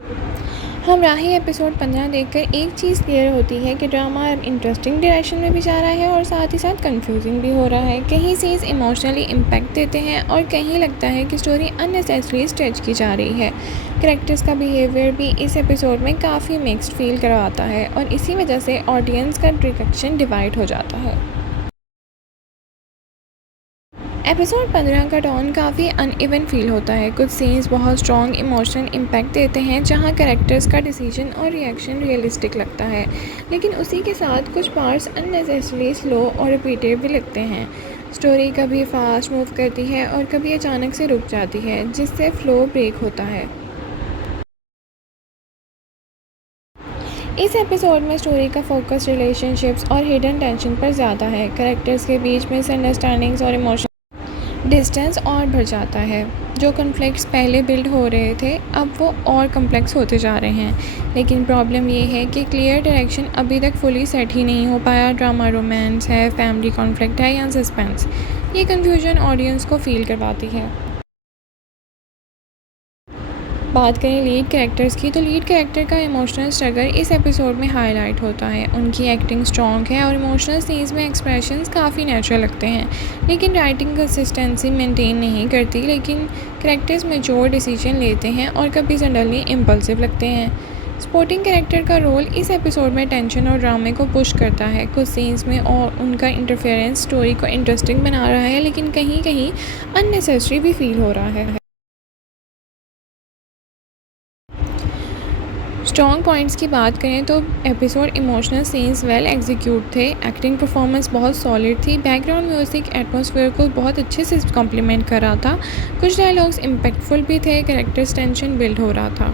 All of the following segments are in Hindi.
हमराही एपिसोड 15 देखकर एक चीज़ क्लियर होती है कि ड्रामा अब इंटरेस्टिंग डायरेक्शन में भी जा रहा है और साथ ही साथ कंफ्यूजिंग भी हो रहा है। कहीं सीन्स इमोशनली इम्पैक्ट देते हैं और कहीं लगता है कि स्टोरी अननेसेसरी स्ट्रेच की जा रही है। कैरेक्टर्स का बिहेवियर भी इस एपिसोड में काफ़ी मिक्स्ड फील करवाता है और इसी वजह से ऑडियंस का रिएक्शन डिवाइड हो जाता है। एपिसोड 15 का टोन काफ़ी अनइवन फील होता है। कुछ सीन्स बहुत स्ट्रॉन्ग इमोशनल इम्पैक्ट देते हैं जहां कैरेक्टर्स का डिसीजन और रिएक्शन रियलिस्टिक लगता है, लेकिन उसी के साथ कुछ पार्ट्स अननेसेसरली स्लो और रिपीटेड भी लगते हैं। स्टोरी कभी फास्ट मूव करती है और कभी अचानक से रुक जाती है, जिससे फ्लो ब्रेक होता है। इस एपिसोड में स्टोरी का फोकस रिलेशनशिप्स और हिडन टेंशन पर ज़्यादा है। कैरेक्टर्स के बीच मिसअंडरस्टैंडिंग्स और इमोशन डिस्टेंस और बढ़ जाता है। जो कॉन्फ्लिक्ट्स पहले बिल्ड हो रहे थे अब वो और कम्प्लेक्स होते जा रहे हैं, लेकिन प्रॉब्लम ये है कि क्लियर डायरेक्शन अभी तक फुली सेट ही नहीं हो पाया। ड्रामा रोमांस है, फैमिली कॉन्फ्लिक्ट है या सस्पेंस, ये कन्फ्यूजन ऑडियंस को फील करवाती है। बात करें लीड कैरेक्टर्स की, तो लीड कैरेक्टर का इमोशनल स्ट्रगल इस एपिसोड में हाईलाइट होता है। उनकी एक्टिंग स्ट्रॉन्ग है और इमोशनल सीन्स में एक्सप्रेशंस काफ़ी नेचुरल लगते हैं, लेकिन राइटिंग कंसिस्टेंसी मेंटेन नहीं करती। लेकिन कैरेक्टर्स मेच्योर डिसीजन लेते हैं और कभी सडनली इम्पल्सिव लगते हैं। सपोर्टिंग कैरेक्टर का रोल इस एपिसोड में टेंशन और ड्रामे को पुश करता है। कुछ सीन्स में और उनका इंटरफेरेंस स्टोरी को इंटरेस्टिंग बना रहा है, लेकिन कहीं कहीं अननेसेसरी भी फील हो रहा है। स्ट्रॉन्ग पॉइंट्स की बात करें तो episode emotional scenes well execute थे, एक्टिंग परफॉर्मेंस बहुत सॉलिड थी, बैकग्राउंड म्यूजिक एटमॉस्फेयर को बहुत अच्छे से कॉम्प्लीमेंट कर रहा था, कुछ डायलॉग्स इम्पैक्टफुल भी थे, कैरेक्टर्स टेंशन बिल्ड हो रहा था।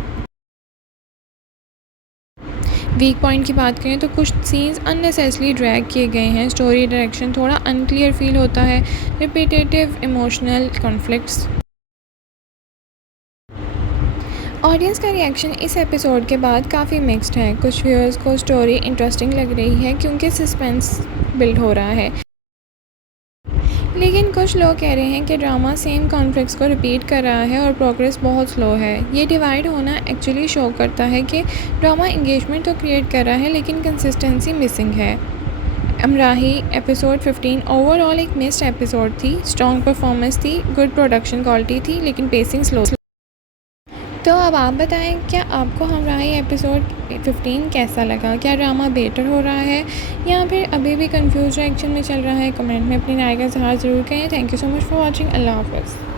वीक पॉइंट की बात करें तो कुछ सीन्स अननेसेसरली ड्रैग किए गए हैं, स्टोरी डायरेक्शन थोड़ा अनक्लियर फील होता है, रिपीटेटिव इमोशनल कॉन्फ्लिक्ट्स। ऑडियंस का रिएक्शन इस एपिसोड के बाद काफ़ी मिक्स्ड है। कुछ व्यूअर्स को स्टोरी इंटरेस्टिंग लग रही है क्योंकि सस्पेंस बिल्ड हो रहा है, लेकिन कुछ लोग कह रहे हैं कि ड्रामा सेम कॉन्फ्लिक्ट्स को रिपीट कर रहा है और प्रोग्रेस बहुत स्लो है। ये डिवाइड होना एक्चुअली शो करता है कि ड्रामा इंगेजमेंट तो क्रिएट कर रहा है, लेकिन कंसिस्टेंसी मिसिंग है। हमराही एपिसोड 15 ओवरऑल एक मिस्ड एपिसोड थी। स्ट्रॉन्ग परफॉर्मेंस थी, गुड प्रोडक्शन क्वालिटी थी, लेकिन पेसिंग स्लो। तो अब आप बताएं, क्या आपको हमराही एपिसोड 15 कैसा लगा? क्या ड्रामा बेटर हो रहा है या फिर अभी भी कंफ्यूज रिएक्शन में चल रहा है? कमेंट में अपनी राय का इज़हार ज़रूर करें। Thank you so much for watching. अल्लाह हाफ़िज़।